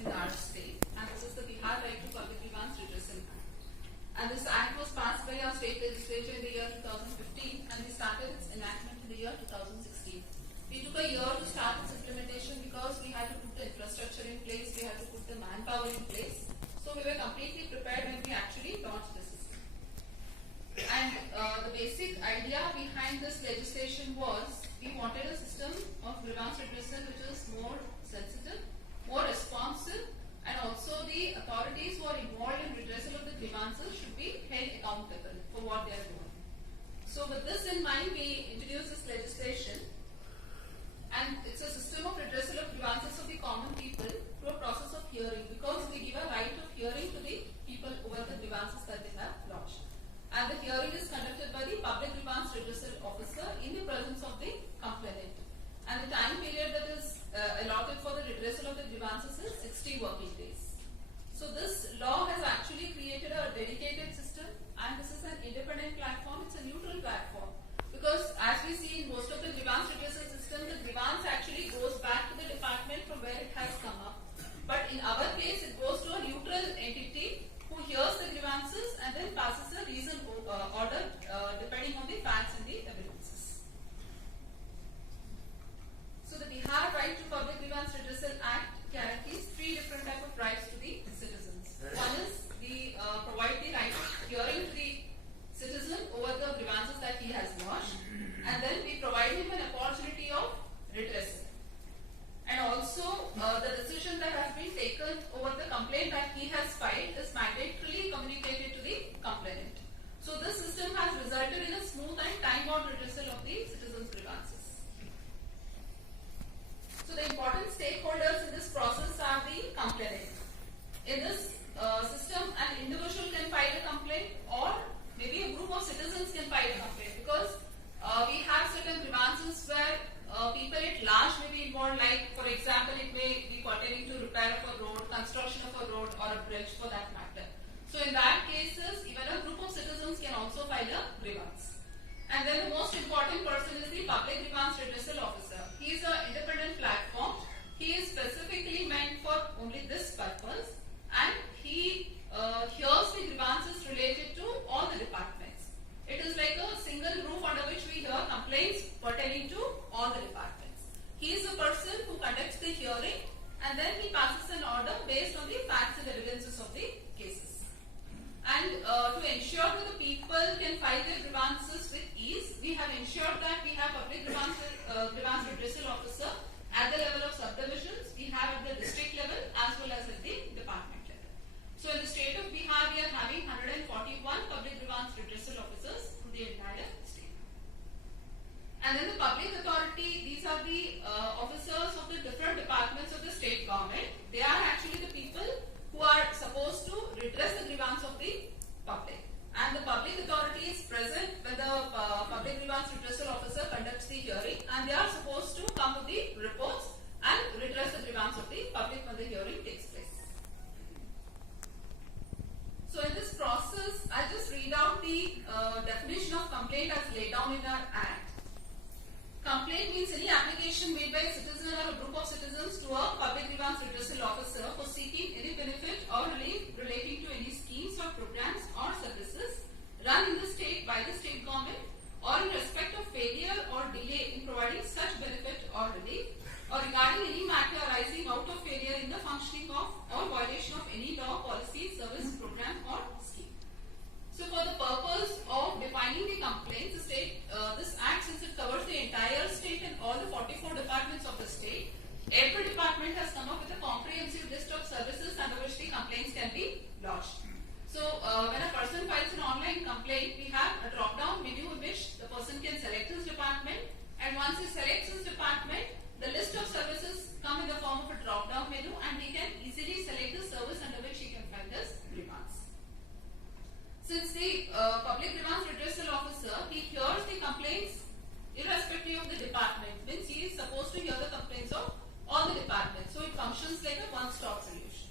system in our state, and this is the Bihar Right to Public Grievance Redressal Act. And this act was passed by our state legislature in the year 2015, and we started its enactment in the year 2016. We took a year to start its implementation because we had to put the infrastructure in place, we had to put the manpower in place. So we were completely prepared when we actually launched the system. And the basic idea behind this legislation was we wanted a system of grievance redressal which is more sensitive, more responsive, and also the authorities who are involved in redressal of the grievances should be held accountable for what they are doing. So with this in mind, we introduced this legislation, and it's a system of redressal of grievances of the common people through a process of hearing, because we give a right of hearing to the people over the grievances that they have lodged. And the hearing is conducted by the Public Grievance Redressal Officer in the presence of the complainant. And the time period that is allotted for the redressal of the grievances is 60 working days. So this law has actually created a dedicated system, and this is an independent platform, it's a neutral platform. Because as we see in most of the grievance redressal system, the grievance actually goes back to the department from where it has come up. But in our case, it goes to a neutral entity who hears the grievances and then passes a reason order depending on the facts and the evidences. So the Bihar Right to Public Grievance Redressal Act guarantees three different types of rights to the citizens. One is we provide the right of hearing to the citizen over the grievances that he has lodged, and then we provide him an opportunity of redressal. And also the decision that has been taken over the complaint that he has filed is mandatorily communicated to the complainant. So this system has resulted in a smooth and time-bound redressal of the citizens' grievances. So the important stakeholders in this process are the complainant. In this system, an individual can file a complaint, or maybe a group of citizens can file a complaint, because we have certain grievances where people at large may be involved, like for example it may be pertaining to repair of a road, construction of a road, or a bridge for that matter. So in that cases, even a group of citizens can also file a grievance. And then the most important person is the Public Grievance Redressal Officer. He is an independent platform. He is specifically meant for only this purpose, and he hears the grievances related to all the departments. It is like a single roof under which we hear complaints pertaining to all the departments. He is the person who conducts the hearing, and then he passes an order based on the facts and evidences of the cases. And to ensure that the people can file their grievances with ease, we have ensured that we have Public Grievance Redressal Officer at the level of subdivisions, we have at the district level as well as at the department level. So in the state of Bihar, we are having 141 Public Grievance Redressal Officers in the entire state. And then the public authority, these are the officers of the different departments of the state government. They are actually the people who are supposed to redress the grievance of the public. And the public authority is present when the Public Grievance Redressal Officer conducts the hearing, and they are supposed to come with the reports and redress the grievance of the public when the hearing takes place. So in this process, I'll just read out the definition of complaint as laid down in our Act. Complaint means any application made by a citizen or a group of citizens to a Public Grievance Redressal Officer for seeking any benefit or relief relating to any schemes or programs or services run in the state by the state government, or in respect of failure or delay in providing such benefit or relief, or regarding any matter arising out of failure in the functioning of or violation of any law, policy, service, program or scheme. So for the purpose of defining the complaints, the state, this Act, since it covers the entire state and all the 44 departments of the state, every department has come up with a comprehensive list of services under which the complaints can be lodged. So when a person files an online complaint, we have a drop-down menu in which the person can select his department, and once he selects his department, the list of services come in the form of a drop-down menu, and he can easily select the service under which he can file his grievance. Since the Public Grievance Redressal Officer, he hears the complaints irrespective of the department, means he is supposed to hear the complaints of all the departments. So it functions like a one-stop solution.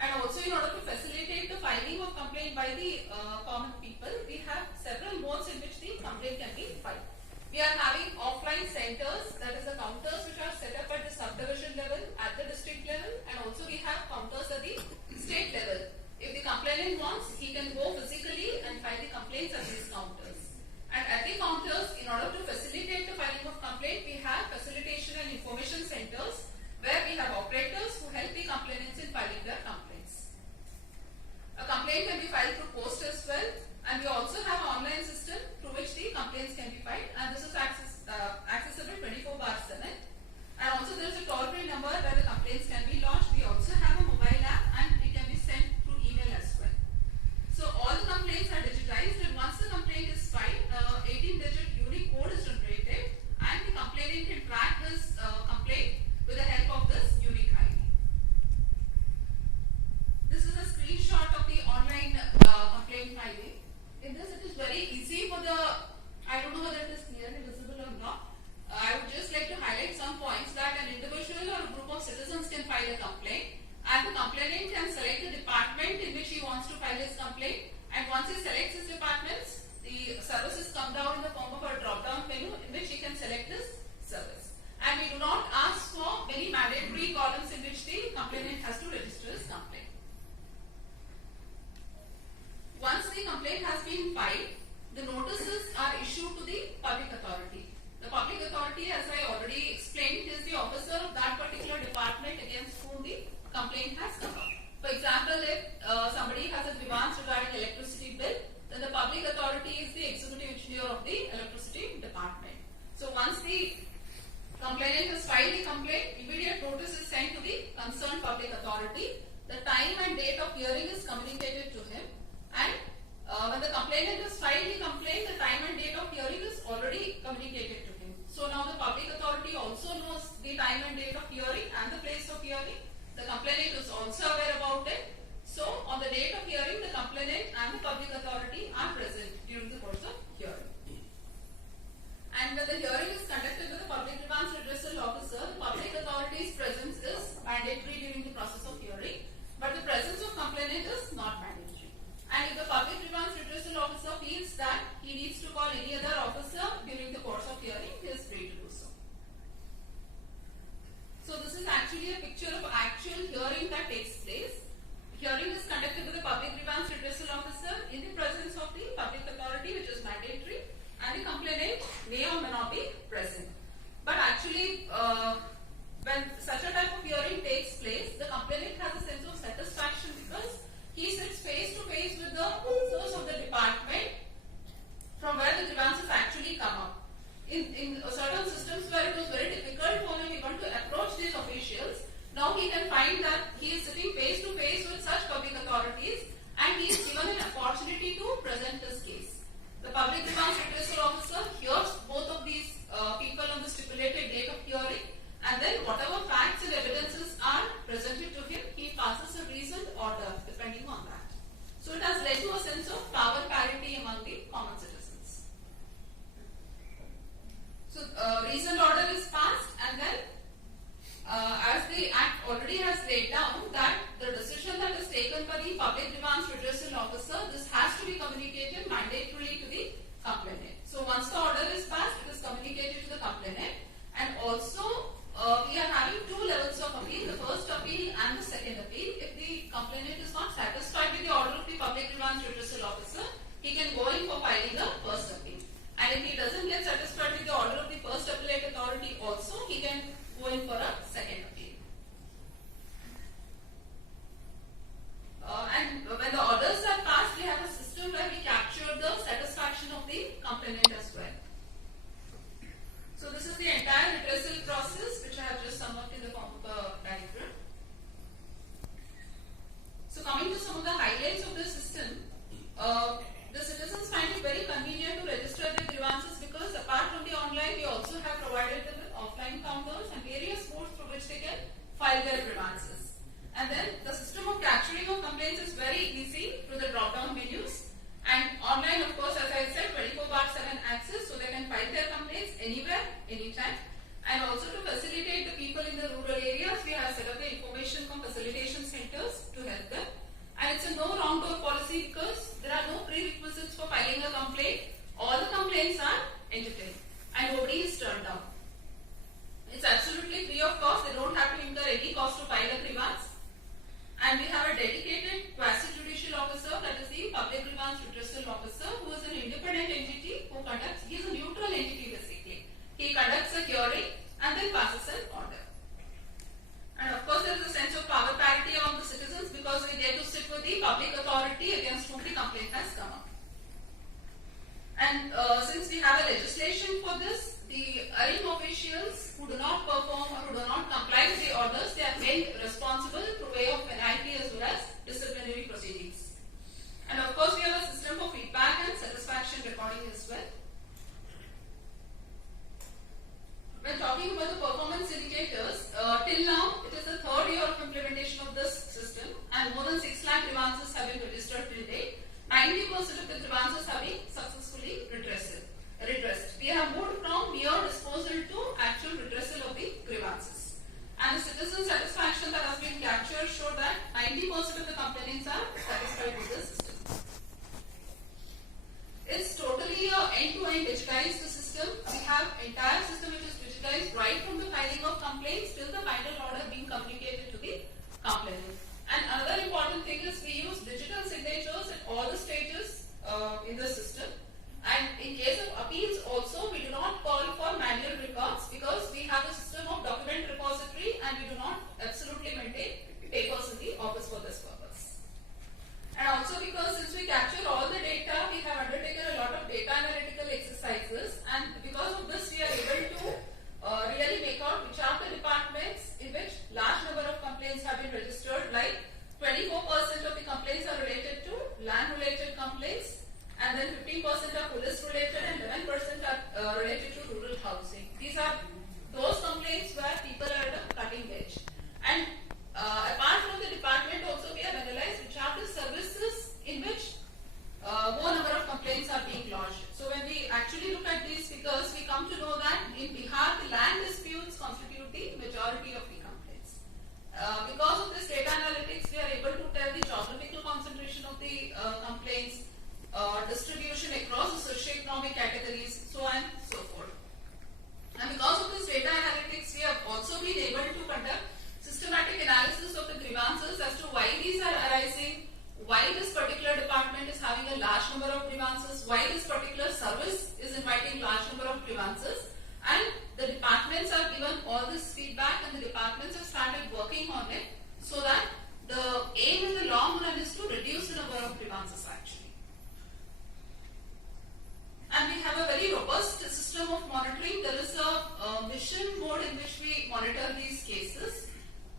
And also, in order to facilitate the filing of complaint by the common people, we have several modes in which the complaint can be filed. We are having offline centers, that is the counters which are set up at the subdivision level, at the district level, and also we have complainant wants, he can go physically and file the complaints at these counters. And at the counters, in order to facilitate the filing of complaint, we have facilitation and information centers where we have operators who help the complainants in filing their complaints. A complaint can be filed through post as well, and we also have an online system through which the complaints can be filed, and this is accessible 24/7. And also there is a toll-free number where the complaints can be lodged. We also have a mobile app and it can be sent through email as well. So all the complaints are digitized, and once the complaint is filed, 18-digit unique code is generated, and the complainant can track his complaint with the help of this unique ID. This is a screenshot of the online complaint filing. In this, it is very easy for the, I don't know whether it is clearly visible or not. I would just like to highlight some points that an individual or a group of citizens can file a complaint, and the complainant can select the department in which he wants to file his complaint, and once he selects his departments, the services come down in the form of a drop-down menu in which he can select this service. And we do not ask for many mandatory columns in which the complainant has to register his complaint. Once the complaint has been filed, the notices are issued to the public authority. The public authority, as I already explained, is the officer of that particular department against whom the complaint has come up. For example, if somebody has a grievance regarding electricity bill, then the public authority is the executive engineer of the electricity department. So once the complainant has filed the complaint, immediate notice is sent to the concerned public authority. The time and date of hearing is communicated to him, and when the complainant has filed the complaint, the time and date of hearing is already communicated to him. So now the public authority also knows the time and date of hearing and the place of hearing. The complainant is also aware about it. So on the date of hearing, the complainant and the public authority are present during the course of hearing. And when the hearing is conducted with the public grievance redressal officer, the public authority's presence is mandatory during the process of hearing, but the presence of complainant is not mandatory. And if the public grievance redressal officer feels that he needs to call any other officer during the course of hearing, he is free to do so. So this is actually a picture of actual hearing that takes place. Hearing is conducted with the public grievance redressal officer in the presence of the public authority, which is mandatory, and the complainant may or may not be present. But actually, when such a type of hearing takes place, the complainant has a sense of satisfaction because he sits face to face with the officers of the department from where the grievances actually come up. In certain systems where it was very difficult for him even to approach these officials, now he can find that he is sitting face to face with such public authorities, and he is given an opportunity to present his case. The public grievance redressal officer hears both of these people on the stipulated date of hearing, and then whatever facts and evidences are presented to him, he passes a reasoned order depending on that. So it has led to a sense of power parity among the common citizens. So reasoned order is passed, and then as the Act already has laid down that the decision that is taken by the public grievance redressal officer, this has to be communicated mandatorily to the complainant. So once the order is passed, it is communicated to the complainant, and also we are having two levels of appeal, the first appeal and the second appeal. If the complainant is not satisfied with the order of the public grievance redressal officer, he can go in for filing a first appeal. And if he doesn't get satisfied with the order of the first appellate authority also, he can go in for a second appeal. And when the orders are passed, we have a system where we capture the satisfaction of the complainant as well. So this is the entire redressal process, which I have just summed up in the form of a diagram. So coming to some of the highlights of the system, the citizens find it very convenient to register their grievances because apart from the online, we also have provided them with offline counters and various modes through which they can file their grievances. And then the system of capturing of complaints is very easy through the drop-down menus. And online, of course, as I said, 24/7 access, so they can file their complaints anywhere, anytime. And also to facilitate the people in the rural areas, we have set up the information from facilitation centers to help them. And it's a no wrong door policy because there are no prerequisites for filing a complaint. All the complaints are entertained and nobody is turned down. It's absolutely free of cost. They don't have to incur any cost to file a grievance. And we have a dedicated quasi-judicial officer, that is the public grievance redressal officer, who is an independent entity who conducts, he is a neutral entity basically. He conducts a hearing and then passes an order. And of course there is a sense of power parity among the citizens because we get to sit with the public authority against whom the complaint has come up. And since we have a legislation for this, the ARIM officials who do not perform or who do not comply with the orders, they are made responsible through way of penalty as well as disciplinary proceedings. And of course we have a system for feedback and satisfaction recording as well. When talking about the performance indicators, till now it is the third year of implementation of this system and more than 6 lakh grievances have been registered till date. 90% of the grievances have been successfully redressed. We have moved from mere disposal to actual redressal of the grievances. And the citizen satisfaction that has been captured show that 90% of the complainants are satisfied with the system. It's totally an end-to-end digitized system. We have entire system which is digitized right from the filing of complaints till the final order being communicated to the complainant. And another important thing is we use digital signatures at all the stages in the system. And in case of appeals also, we do not call for manual records because we have a system of document repository and we do not absolutely maintain papers in the office for this purpose. And also because since we capture all the data, we have undertaken a lot of data analytical exercises, and because of this we are able to really make out which are the departments in which large number of complaints have been registered, like 24% of the complaints are related to land related complaints, and then 15% are police related and 11% are related to rural housing. These are those complaints where people are at a cutting edge. And apart from the department also we have analyzed which are the services in which more number of complaints are being lodged. So when we actually look at these figures, we come to know that in Bihar the land disputes constitute the majority of the complaints. Because of this data analytics, we are able to tell the geographical concentration of the complaints, distribution across the socioeconomic categories, so on and so forth. And because of this data analytics, we have also been able to conduct systematic analysis of the grievances as to why these are arising, why this particular department is having a large number of grievances, why this particular service is inviting large number of grievances, and the departments are given all this feedback and the departments have started working on it so that the aim in the long run is to reduce the number of grievances actually. And we have a very robust system of monitoring. There is a mission mode in which we monitor these cases.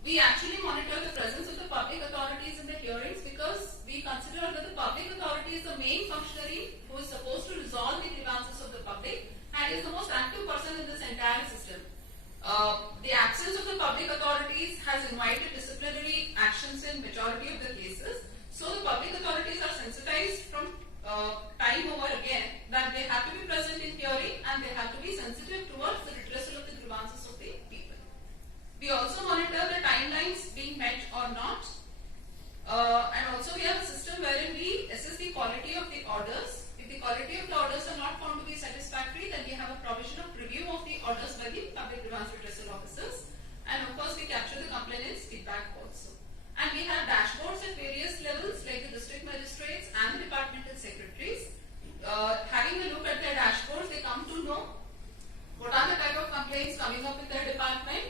We actually monitor the presence of the public authorities in the hearings because we consider that the public authority is the main functionary who is supposed to resolve the grievances of the public and is the most active person in this entire system. The absence of the public authorities has invited disciplinary actions in majority of the cases. So the public authorities are sensitized from time over again that they have to be present in hearing and they have to be sensitive towards the redressal of the grievances of the people. We also monitor the timelines being met or not, and also we have a system wherein we assess the quality of the orders. If the quality of the orders are not found to be satisfactory, then we have a provision of review of the orders by the public grievance redressal officers, and of course we capture the complainant's feedback also. And we have dashboards at various levels like the district magistrates and the departmental secretaries. Having a look at their dashboards, they come to know what are the type of complaints coming up in their department,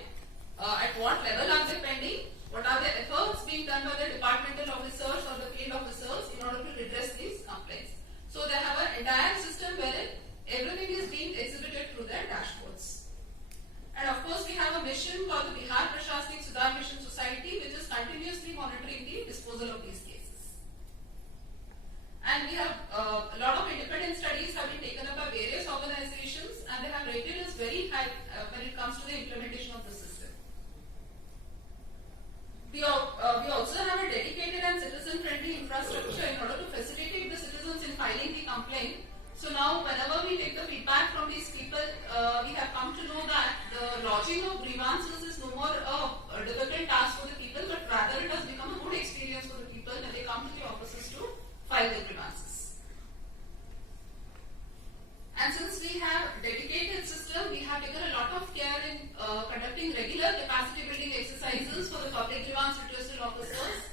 at what level are they pending, what are the efforts being done by the departmental officers or the field officers in order to redress these complaints. So they have an entire system wherein everything is being exhibited through their dashboards. And of course we have a mission called the Bihar Prashasnik Sudhar Mission Society, which is continuously monitoring the disposal of these cases. And we have a lot of independent studies have been taken up by various organizations and they have rated us very high when it comes to the implementation of the system. We also have a dedicated and citizen-friendly infrastructure in order to facilitate the citizens in filing the complaint. So now whenever we take the feedback from these people, we have come to know that the lodging of grievances is no more a difficult task for the people, but rather it has become a good experience for the people when they come to the offices to file their grievances. And since we have a dedicated system, we have taken a lot of care in conducting regular capacity building exercises for the public grievance redressal officers.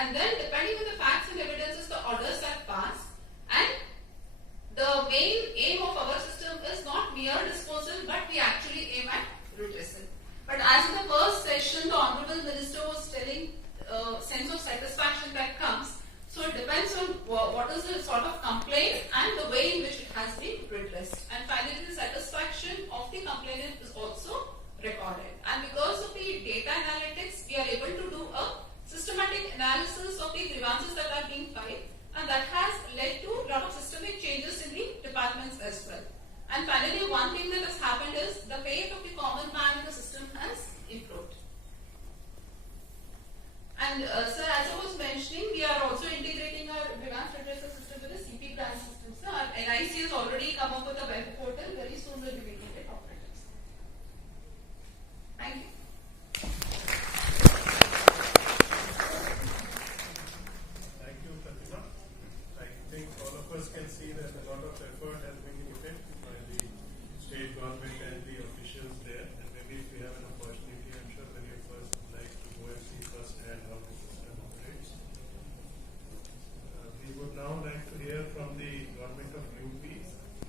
and then depending on the facts and evidences, the orders are passed, and the main aim of our system is not mere disposal, but we actually aim at redressal. But as in the first session, the Honorable Minister was telling sense of satisfaction that comes. So it depends on what is the sort of complaint and the way in which it has been redressed. And finally, the satisfaction of the complainant is also recorded. And because of the data analytics, we are able to do a systematic analysis of the grievances that are being filed, and that has led to a lot of systemic changes in the departments as well. And finally, one thing that has happened is the faith of the common man in the system has improved. And sir, as I was mentioning, we are also integrating our grievance redressal system with the CP branch system. So our NIC has already